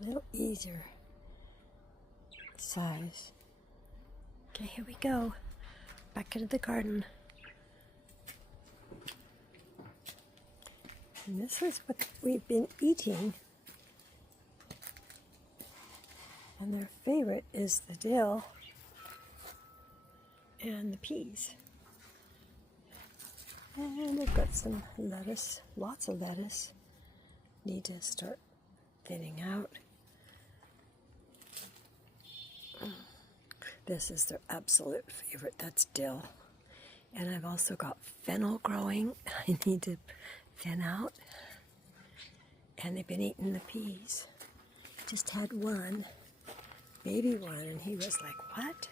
a little easier size. Okay, here we go. Back into the garden. And this is what we've been eating. And their favorite is the dill and the peas. And they've got some lettuce, lots of lettuce. Need to start thinning out. This is their absolute favorite, that's dill. And I've also got fennel growing, I need to thin out. And they've been eating the peas. Just had one, baby one, and he was like, what?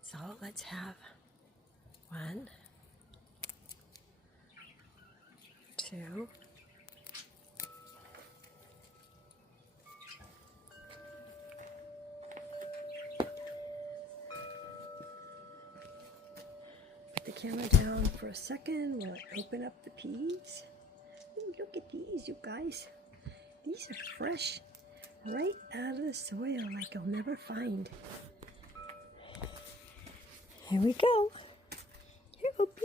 So let's have 1, 2. Put the camera down for a second while I open up the peas. Ooh, look at these, you guys. These are fresh, right out of the soil like you'll never find. Here we go. Here, Opie.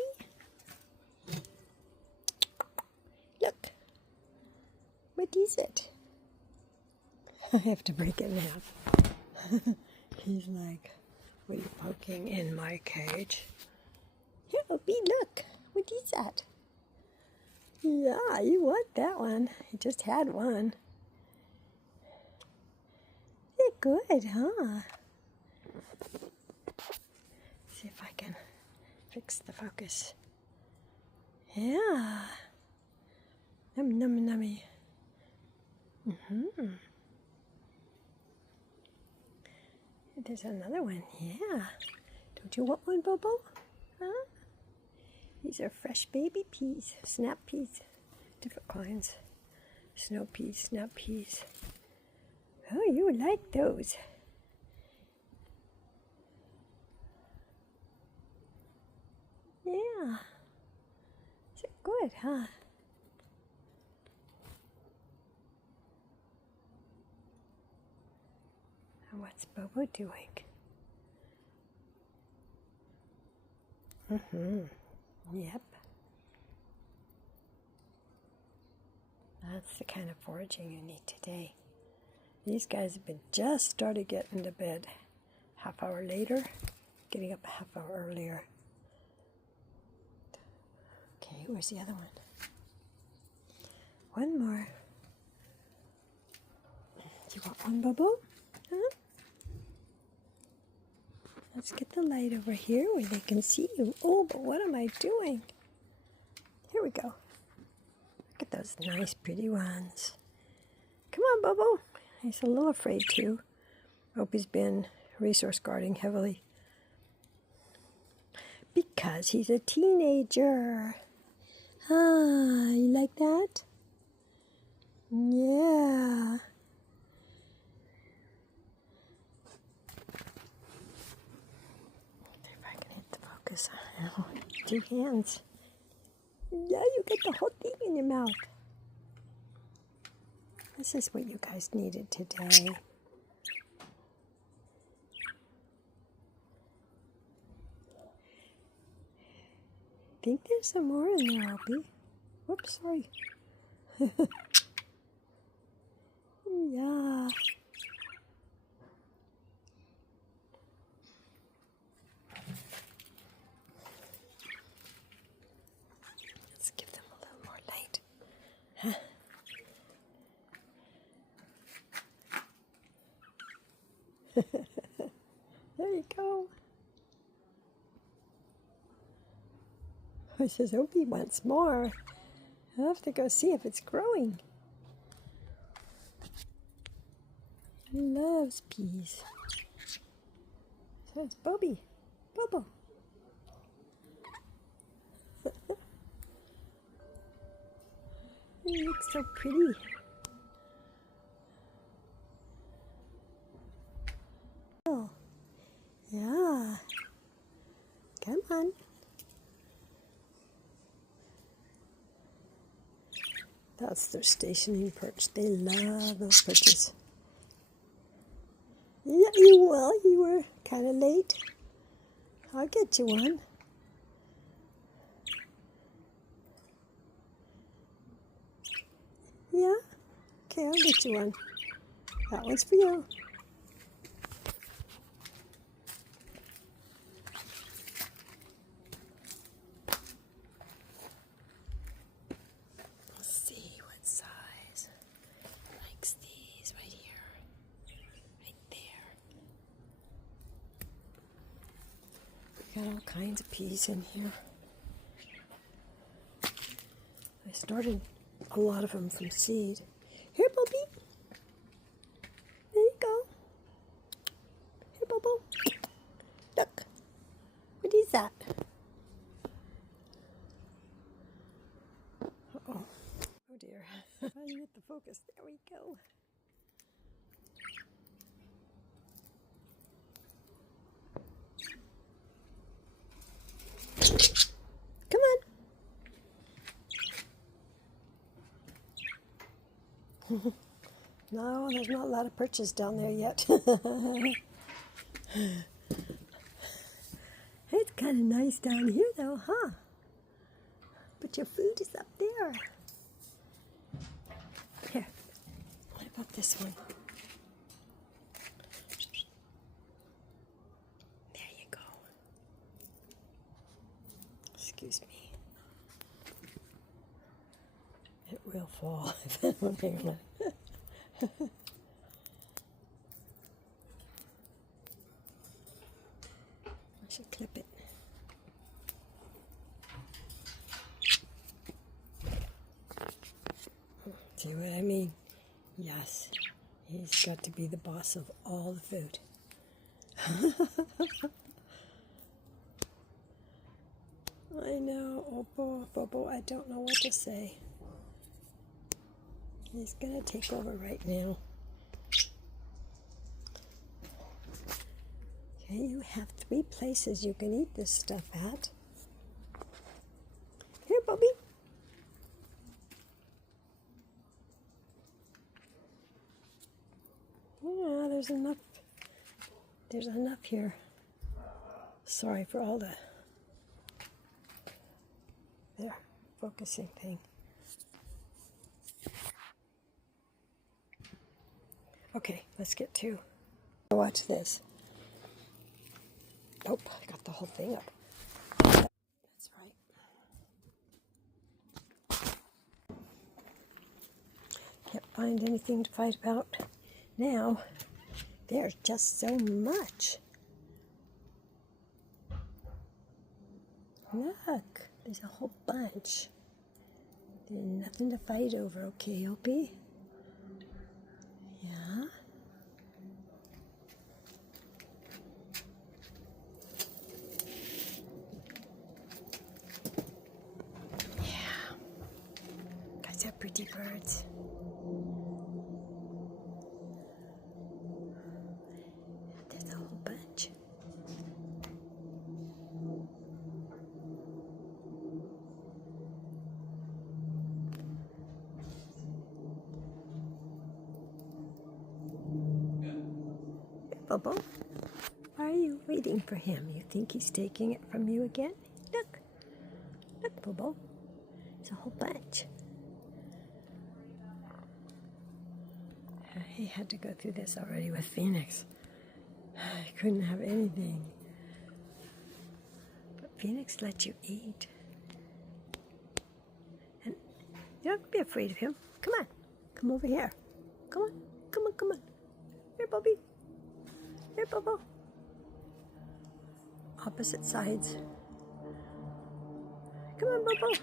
Look. What is it? I have to break it in half. He's like, what are you poking in my cage? Here, Opie, look. What is that? Yeah, you want that one. You just had one. They're good, huh? See if I can fix the focus. Yeah. Num num nummy. There's another one. Yeah. Don't you want one, Bobo? Huh? These are fresh baby peas, snap peas, different kinds. Snow peas, snap peas. Oh, you like those. Yeah. They're good, huh? And what's Bobo doing? Yep. That's the kind of foraging you need today. These guys have been just started getting to bed. Half hour later, getting up a half hour earlier. Okay, where's the other one? One more. Do you want one, Bobo? Huh? Let's get the light over here where they can see you. Oh, but what am I doing? Here we go. Look at those nice, pretty ones. Come on, Bobo. He's a little afraid too. Hope he's been resource guarding heavily. Because he's a teenager. Ah, you like that? Yeah. If I can hit the focus. Oh, 2 hands. Yeah, you get the whole thing in your mouth. This is what you guys needed today. I think there's some more in there, Opie. Whoops, sorry. Yeah. Let's give them a little more light. Huh? There you go. I says, Opie wants more. I'll have to go see if it's growing. He loves peas. So it's Bobo. He looks so pretty. Oh, yeah. Come on. That's their stationing perch. They love those perches. Well, you were kind of late. I'll get you one. Yeah? Okay, I'll get you one. That one's for you. Let's see what size. Likes these right here. Right there. We got all kinds of peas in here. I started a lot of them from seed. Here, Bobby. There you go. Here, Bobo. Look. What is that? Uh-oh. Oh, dear. How do you get the focus? There we go. Come on. No, there's not a lot of perches down there yet. It's kind of nice down here, though, huh? But your food is up there. Here, what about this one? There you go. Excuse me. It will fall if I don't hang on. I should clip it. See what I mean? Yes, he's got to be the boss of all the food. I know, oh Bobo, I don't know what to say. He's gonna take over right now. Okay, you have 3 places you can eat this stuff at. Here, Bobby. Yeah, there's enough. There's enough here. Sorry for all the there focusing thing. Okay, let's get to. Watch this. Nope, I got the whole thing up. That's right. Can't find anything to fight about now. There's just so much. Look, there's a whole bunch. There's nothing to fight over, okay, Opie? Yeah. Yeah. Guys are pretty birds. There's a whole bunch. Bobo, why are you waiting for him? You think he's taking it from you again? Look. Look, Bobo. It's a whole bunch. He had to go through this already with Phoenix. He couldn't have anything. But Phoenix lets you eat. And don't be afraid of him. Come on. Come over here. Come on. Come on, come on. Here, Bobby. Here, Bobo. Opposite sides. Come on, Bobo.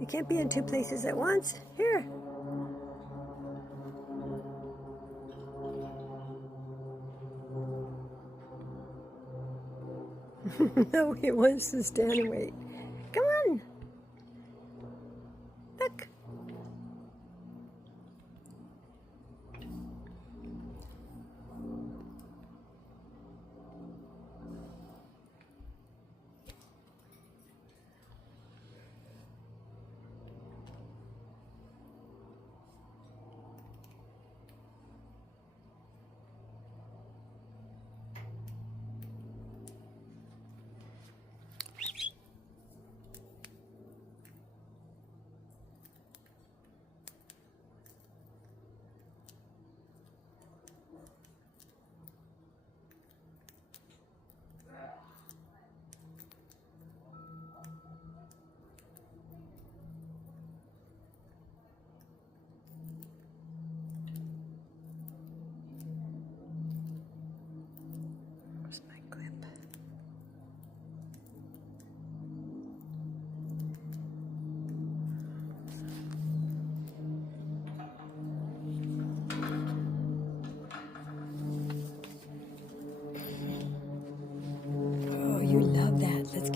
You can't be in 2 places at once. Here. No, he wants to stand and wait. Come on. Look.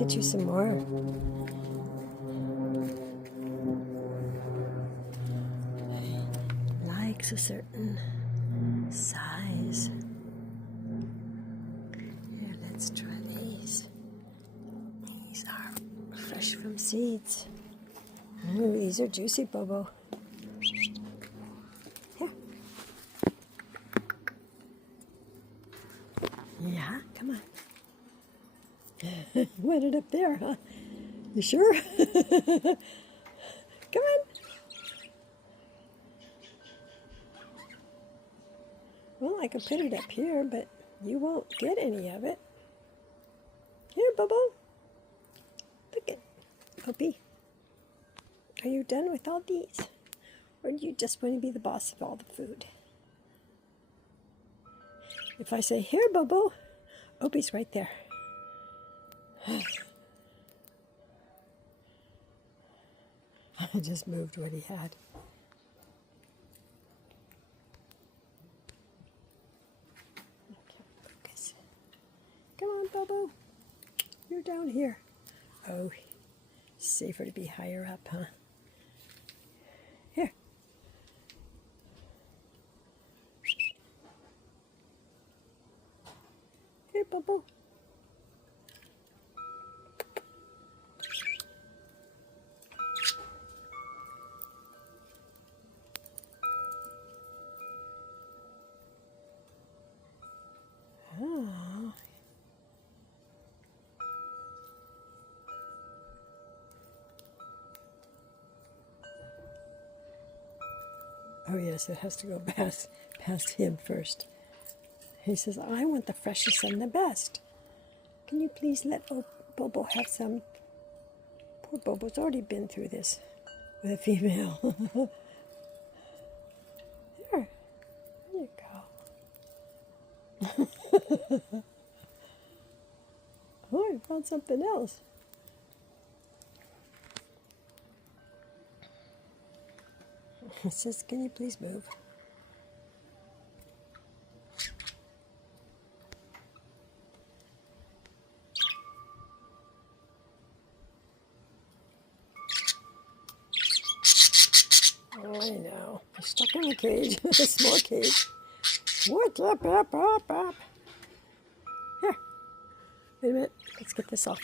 get you some more. Likes a certain size. Here, let's try these. These are fresh from seeds. Ooh, these are juicy, Bobo. Here. Yeah, come on. Went it up there, huh? You sure? Come on. Well, I could put it up here, but you won't get any of it. Here, Bobo. Look it. Opie. Are you done with all these? Or do you just want to be the boss of all the food? If I say, here, Bobo, Opie's right there. I just moved what he had. Can't focus. Come on, Bobo. You're down here. Oh, safer to be higher up, huh? Here. Here, Bobo. Oh. Oh yes, it has to go past him first. He says, I want the freshest and the best. Can you please let Bobo have some? Poor Bobo's already been through this with a female. There you go. Oh, I found something else. It says, can you please move? Oh, I know. I'm stuck in a cage, a small cage. What's up, up? Here. Wait a minute. Let's get this off.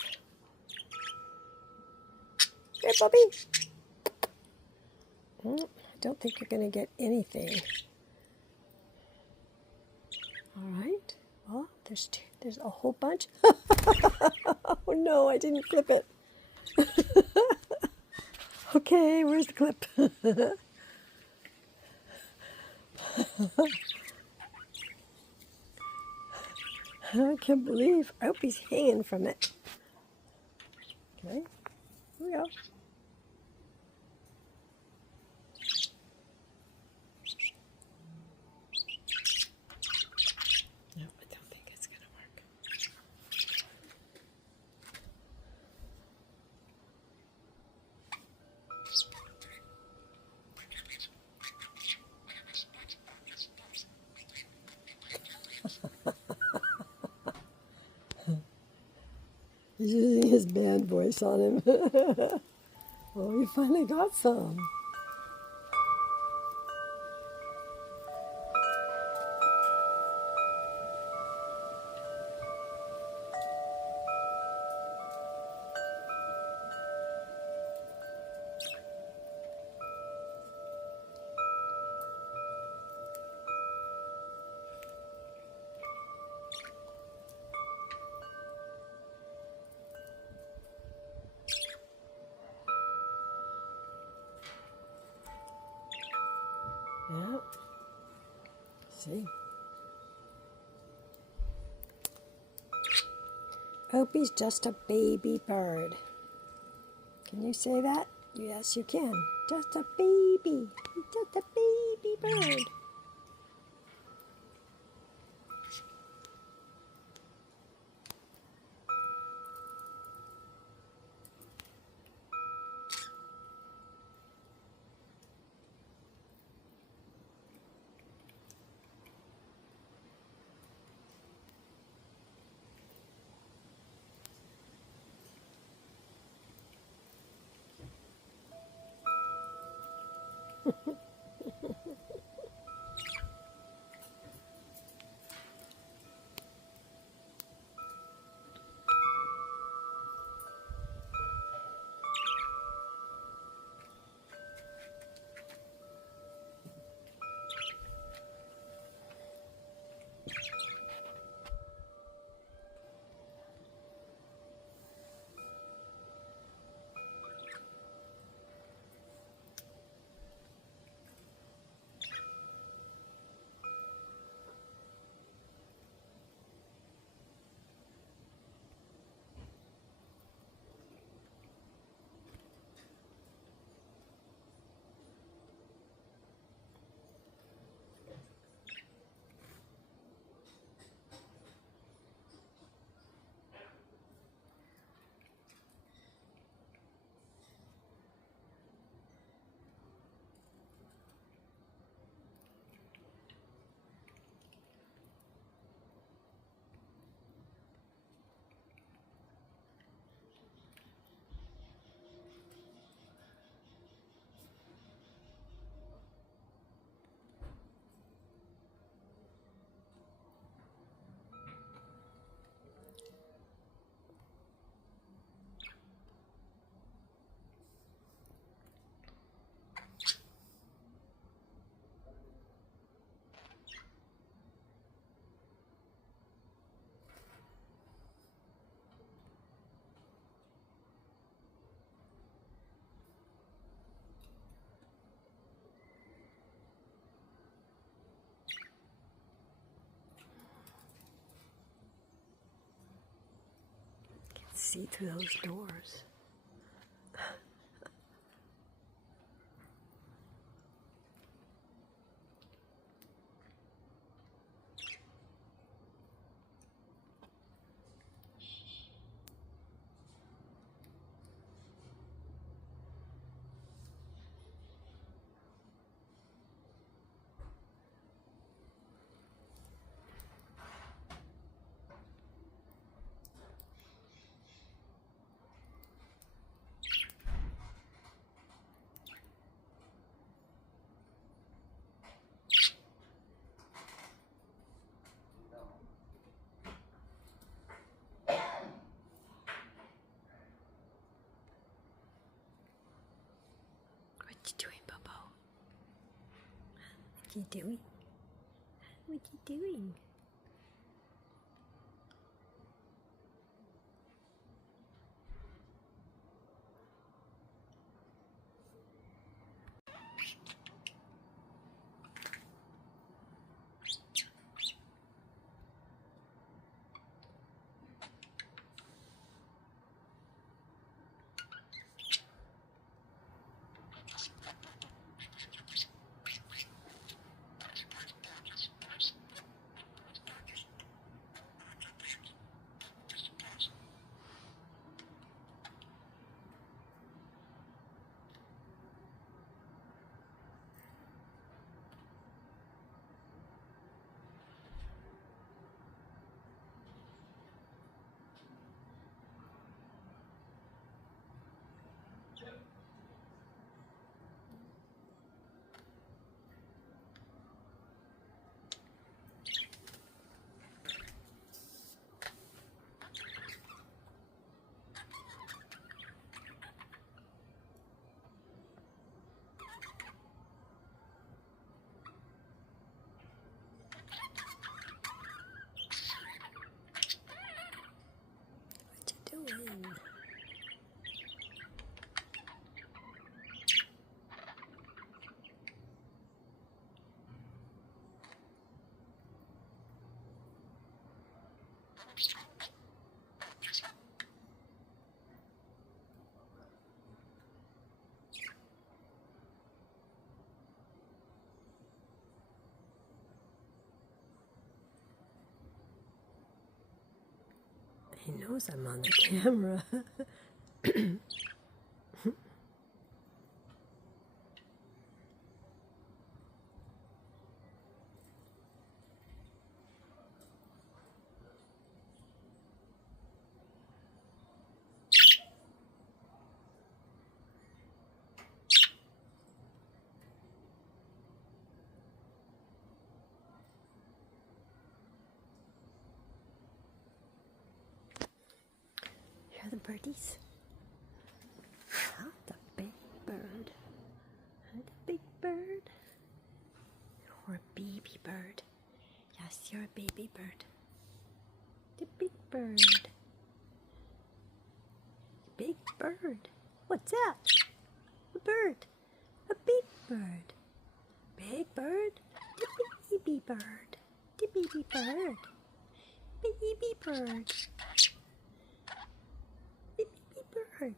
Here, Bobby. I don't think you're going to get anything. All right. Well, there's two. There's a whole bunch. Oh, no, I didn't clip it. Okay, where's the clip? I can't believe. I hope he's hanging from it. Okay, here we go. No, I don't think it's going to work. He's using his band voice on him. Well, we finally got some. Yeah. See. Opie's just a baby bird. Can you say that? Yes, you can. Just a baby. He's just a baby bird. See through those doors. What you doing, Bobo? What you doing? What you doing? He knows I'm on the camera. the birdies. How the big bird. How the big bird. Or a baby bird. Yes, you're a baby bird. The big bird. Big bird. What's that? A bird. A big bird. Big bird. The baby bird. The baby bird. Baby bird. The baby bird.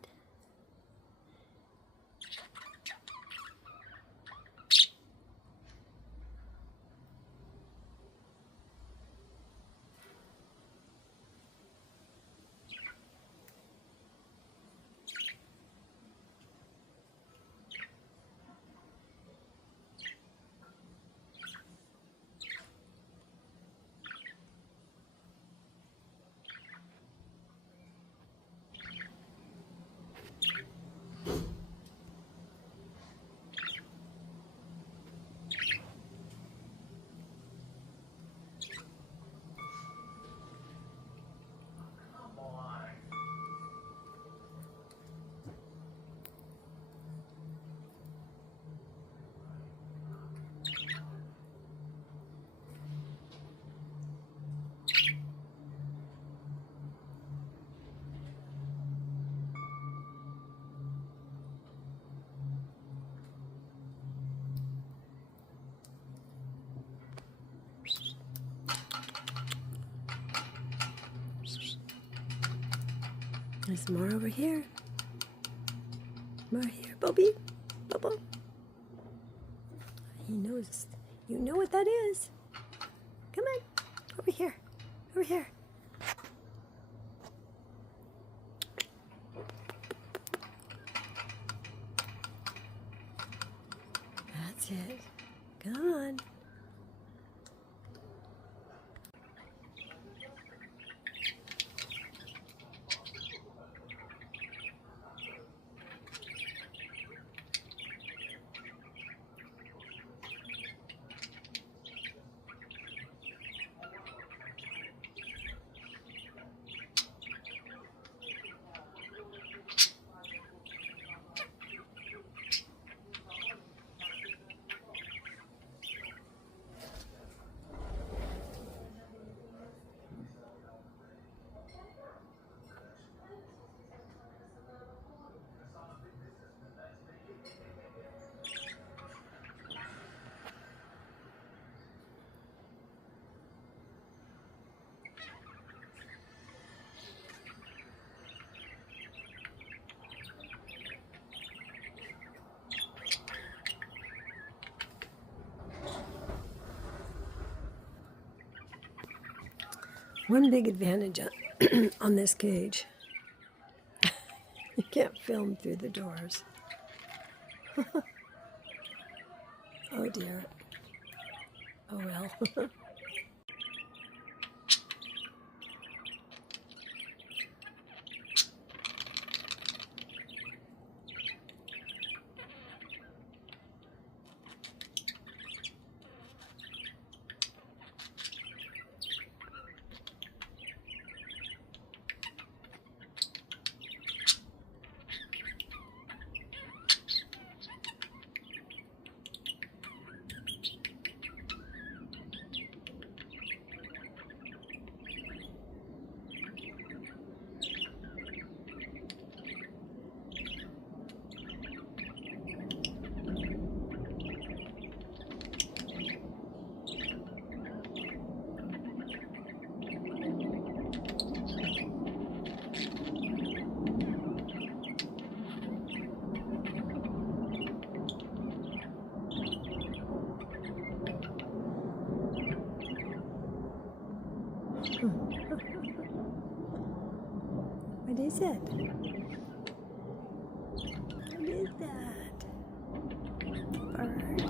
There's more over here. More here, Bobby. Bubble. He knows. You know what that is. Come on. Over here. Over here. That's it. Come on. One big advantage on this cage, you can't film through the doors. Oh dear. Oh well. What is it? What is that? Bird.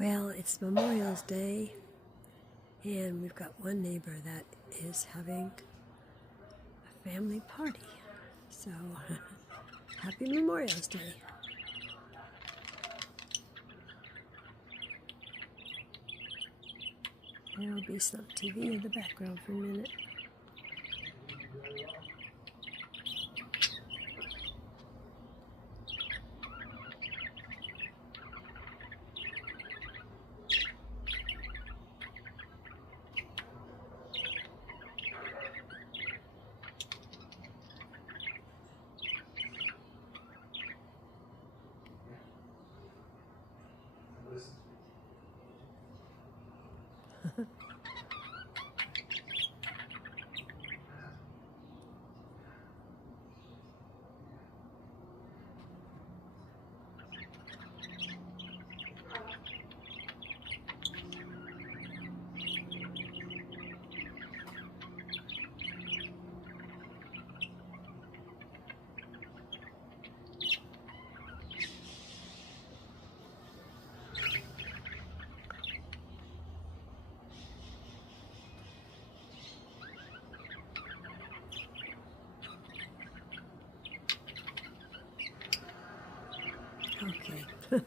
Well, it's Memorial's Day, and we've got one neighbor that is having a family party. So, happy Memorial's Day. There will be some TV in the background for a minute. Okay.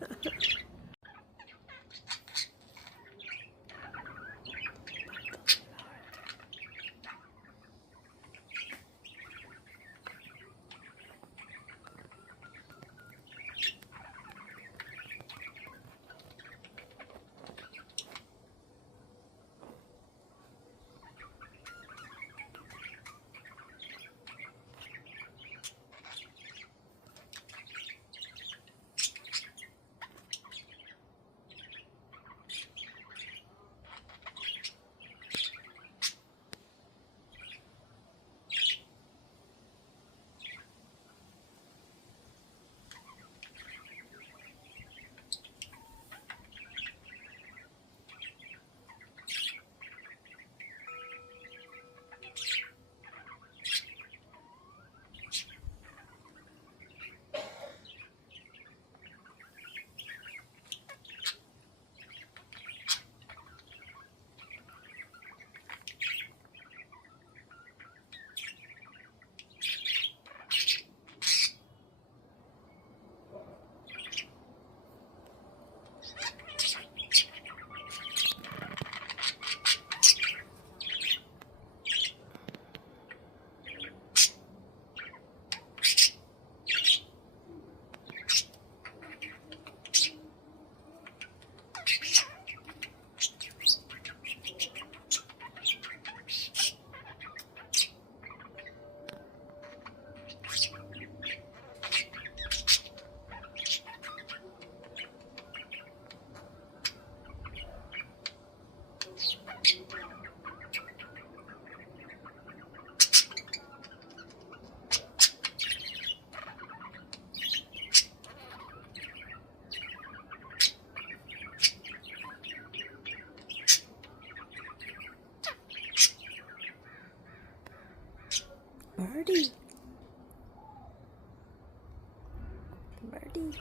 Birdie. Birdie.